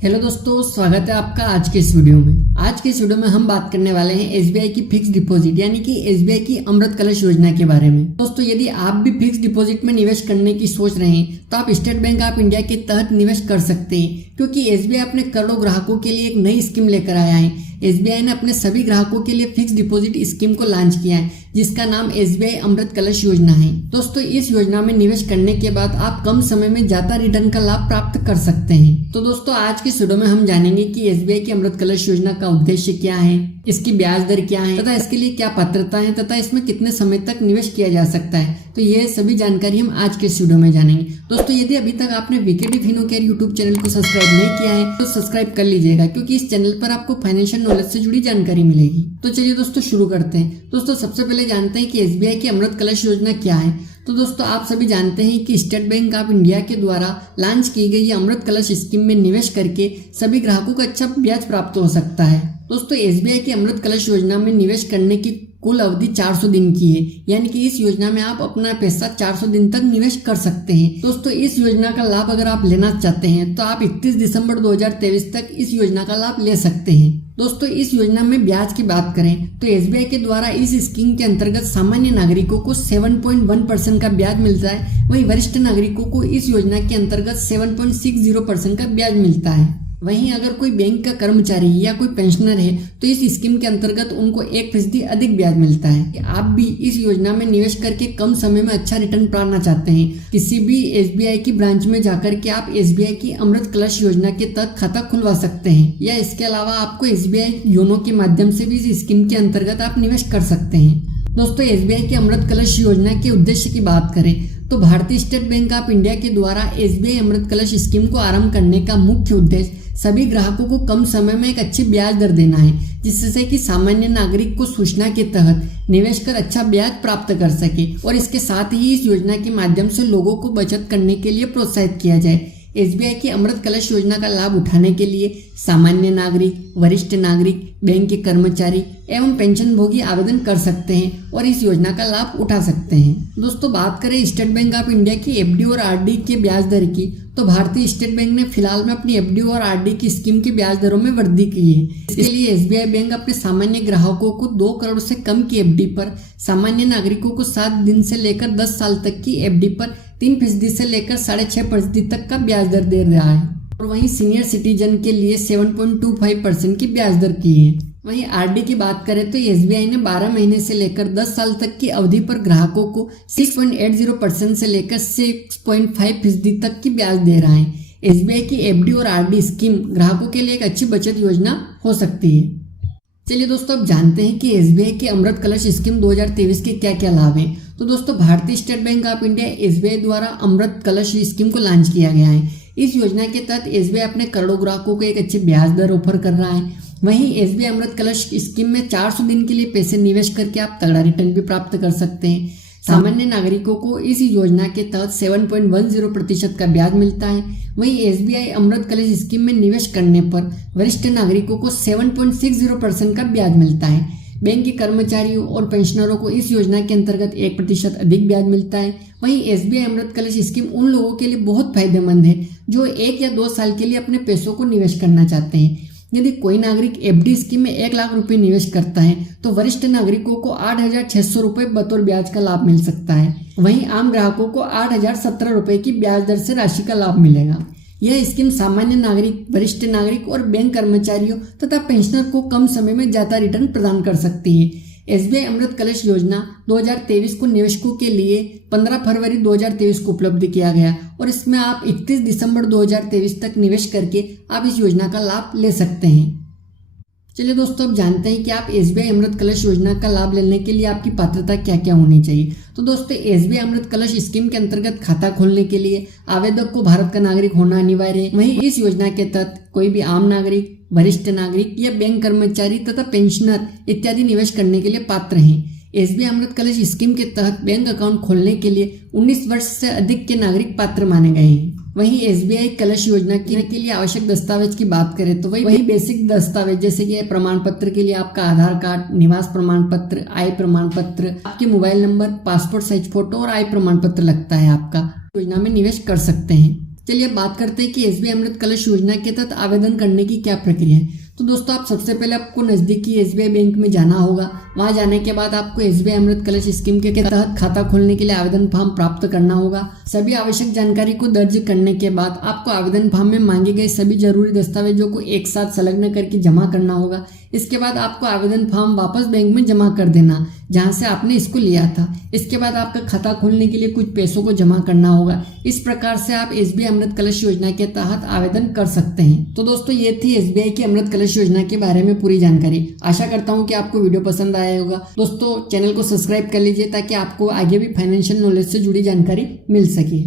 Hello दोस्तों, स्वागत है आपका आज के इस वीडियो में। आज के इस वीडियो में हम बात करने वाले हैं एसबीआई की फिक्स डिपॉजिट यानी कि एसबीआई की अमृत कलश योजना के बारे में। दोस्तों, यदि आप भी फिक्स डिपॉजिट में निवेश करने की सोच रहे हैं तो आप स्टेट बैंक ऑफ इंडिया के तहत निवेश कर सकते हैं, क्योंकि एसबीआई अपने करोड़ों ग्राहकों के लिए एक नई स्कीम लेकर आया है। एसबीआई ने अपने सभी ग्राहकों के लिए फिक्स डिपॉजिट स्कीम को लॉन्च किया है, जिसका नाम एसबीआई अमृत कलश योजना है। दोस्तों, इस योजना में निवेश करने के बाद आप कम समय में ज्यादा रिटर्न का लाभ प्राप्त कर सकते हैं। तो दोस्तों, आज की वीडियो में हम जानेंगे कि एसबीआई की अमृत कलश योजना का उद्देश्य क्या है, इसकी ब्याज दर क्या है तथा इसके लिए क्या पात्रता है तथा इसमें कितने समय तक निवेश किया जा सकता है। तो ये सभी जानकारी हम आज के इस वीडियो में जानेंगे। दोस्तों, यदि अभी तक आपने वीकेडी फिनो केयर यूट्यूब चैनल को सब्सक्राइब नहीं किया है तो सब्सक्राइब कर लीजिएगा, क्योंकि इस चैनल पर आपको फाइनेंशियल नॉलेज से जुड़ी जानकारी मिलेगी। तो चलिए दोस्तों, शुरू करते हैं। दोस्तों, सबसे पहले जानते हैं कि एसबीआई की अमृत कलश योजना क्या है। तो दोस्तों, आप सभी जानते हैं कि स्टेट बैंक ऑफ इंडिया के द्वारा लॉन्च की गई अमृत कलश स्कीम में निवेश करके सभी ग्राहकों को अच्छा ब्याज प्राप्त हो सकता है। दोस्तों, एसबीआई की अमृत कलश योजना में निवेश करने की कुल अवधि 400 दिन की है, यानी कि इस योजना में आप अपना पैसा 400 दिन तक निवेश कर सकते हैं। दोस्तों, इस योजना का लाभ अगर आप लेना चाहते हैं तो आप 31 दिसंबर 2023 तक इस योजना का लाभ ले सकते हैं। दोस्तों, इस योजना में ब्याज की बात करें तो एसबीआई के द्वारा इस स्कीम के अंतर्गत सामान्य नागरिकों को 7.1% का ब्याज मिलता है, वहीं वरिष्ठ नागरिकों को इस योजना के अंतर्गत 7.60% का ब्याज मिलता है। वहीं अगर कोई बैंक का कर्मचारी या कोई पेंशनर है तो इस स्कीम के अंतर्गत उनको 1% अधिक ब्याज मिलता है। आप भी इस योजना में निवेश करके कम समय में अच्छा रिटर्न पाना चाहते हैं, किसी भी एसबीआई की ब्रांच में जाकर के आप एसबीआई की अमृत कलश योजना के तहत खाता खुलवा सकते हैं, या इसके अलावा आपको एसबीआई योनो के माध्यम से भी इस स्कीम के अंतर्गत आप निवेश कर सकते हैं। दोस्तों, एसबीआई की अमृत कलश योजना के उद्देश्य की बात करें तो भारतीय स्टेट बैंक ऑफ इंडिया के द्वारा एसबीआई अमृत कलश स्कीम को आरंभ करने का मुख्य उद्देश्य सभी ग्राहकों को कम समय में एक अच्छी ब्याज दर देना है, जिससे कि सामान्य नागरिक को सूचना के तहत निवेश कर अच्छा ब्याज प्राप्त कर सके, और इसके साथ ही इस योजना के माध्यम से लोगों को बचत करने के लिए प्रोत्साहित किया जाए। एसबीआई की अमृत कलश योजना का लाभ उठाने के लिए सामान्य नागरिक, वरिष्ठ नागरिक, बैंक के कर्मचारी एवं पेंशन भोगी आवेदन कर सकते हैं और इस योजना का लाभ उठा सकते हैं। दोस्तों, बात करें स्टेट बैंक ऑफ इंडिया की एफडी और आरडी के ब्याज दर की, तो भारतीय स्टेट बैंक ने फिलहाल में अपनी एफडी और आरडी की स्कीम की ब्याज दरों में वृद्धि की है। इसके लिए एसबीआई बैंक अपने सामान्य ग्राहकों को 2 करोड़ से कम की एफडी पर, सामान्य नागरिकों को 7 दिन से लेकर 10 साल तक की एफडी पर 3% से लेकर 6.5% तक का ब्याज दर दे रहा है, और वहीं सीनियर सिटीजन के लिए 7.25% की ब्याज दर की है। वहीं आरडी की बात करें तो एसबीआई ने 12 महीने से लेकर 10 साल तक की अवधि पर ग्राहकों को 6.80% से लेकर 6.5% तक की ब्याज दे रहा है। एसबीआई की एफडी और आरडी स्कीम ग्राहकों के लिए एक अच्छी बचत योजना हो सकती है। चलिए दोस्तों, अब जानते हैं कि एसबीआई की अमृत कलश स्कीम 2023 के क्या क्या लाभ हैं। तो दोस्तों, भारतीय state bank of India SBI द्वारा अमृत कलश स्कीम को लॉन्च किया गया है। इस योजना के तहत एसबीआई अपने करोड़ों ग्राहकों को एक अच्छी ब्याज दर ऑफर कर रहा है। वहीं एसबीआई अमृत कलश स्कीम में 400 दिन के लिए पैसे निवेश करके आप तगड़ा रिटर्न भी प्राप्त कर सकते हैं। सामान्य नागरिकों को इस योजना के तहत 7.10% का ब्याज मिलता है। वहीं एसबीआई अमृत कलश स्कीम में निवेश करने पर वरिष्ठ नागरिकों को 7.60% का ब्याज मिलता है। बैंक के कर्मचारियों और पेंशनरों को इस योजना के अंतर्गत 1% अधिक ब्याज मिलता है। वहीं एसबीआई अमृत कलश स्कीम उन लोगों के लिए बहुत फायदेमंद है जो 1 या 2 साल के लिए अपने पैसों को निवेश करना चाहते हैं। यदि कोई नागरिक एफडी स्कीम में 1 लाख रुपए निवेश करता है तो वरिष्ठ नागरिकों को 8,600 रुपए बतौर ब्याज का लाभ मिल सकता है। वहीं आम ग्राहकों को 8,017 रुपए की ब्याज दर से राशि का लाभ मिलेगा। यह स्कीम सामान्य नागरिक, वरिष्ठ नागरिक और बैंक कर्मचारियों तथा पेंशनर को कम समय में ज्यादा रिटर्न प्रदान कर सकती है। एसबीआई अमृत कलश योजना 2023 को निवेशकों के लिए 15 फरवरी 2023 को उपलब्ध किया गया, और इसमें आप 31 दिसंबर 2023 तक निवेश करके आप इस योजना का लाभ ले सकते हैं। चलिए दोस्तों, अब जानते हैं कि आप एसबीआई अमृत कलश योजना का लाभ लेने के लिए आपकी पात्रता क्या क्या होनी चाहिए। तो दोस्तों, एसबीआई अमृत कलश स्कीम के अंतर्गत खाता खोलने के लिए आवेदक को भारत का नागरिक होना अनिवार्य है। वहीं इस योजना के तहत कोई भी आम नागरिक, वरिष्ठ नागरिक या बैंक कर्मचारी तथा पेंशनर इत्यादि निवेश करने के लिए पात्र हैं। एसबीआई अमृत कलश स्कीम के तहत बैंक अकाउंट खोलने के लिए 19 वर्ष से अधिक के नागरिक पात्र माने गए हैं। वहीं एसबीआई कलश योजना के लिए आवश्यक दस्तावेज की बात करें तो वही बेसिक दस्तावेज जैसे कि प्रमाण पत्र के लिए आपका आधार कार्ड, निवास प्रमाण पत्र, आय प्रमाण पत्र, आपके mobile number, passport size photo और आय प्रमाण पत्र लगता है आपका। योजना में निवेश कर सकते हैं। चलिए अब बात करते हैं कि एसबीआई अमृत कलश योजना के तहत आवेदन करने की क्या प्रक्रिया है। तो दोस्तों आप सबसे पहले आपको नज़दीकी एसबीआई बैंक में जाना होगा। वहां जाने के बाद आपको एसबीआई अमृत कलश स्कीम के तहत खाता खोलने के लिए आवेदन फॉर्म प्राप्त करना होगा। सभी आवश्यक जानकारी को दर्ज करने के बाद आपको आवेदन फॉर्म में मांगे गए सभी जरूरी दस्तावेजों को एक साथ संलग्न करके जमा करना होगा। इसके बाद आपको आवेदन फॉर्म वापस बैंक में जमा कर देना जहां से आपने इसको लिया था। इसके बाद आपका खाता खोलने के लिए कुछ पैसों को जमा करना होगा। इस प्रकार से आप एसबीआई अमृत कलश योजना के तहत आवेदन कर सकते हैं। तो दोस्तों ये थी एसबीआई की अमृत कलश योजना के बारे में पूरी जानकारी। आशा करता हूँ कि आपको वीडियो पसंद आया होगा। दोस्तों चैनल को सब्सक्राइब कर लीजिए ताकि आपको आगे भी फाइनेंशियल नॉलेज से जुड़ी जानकारी मिल सके।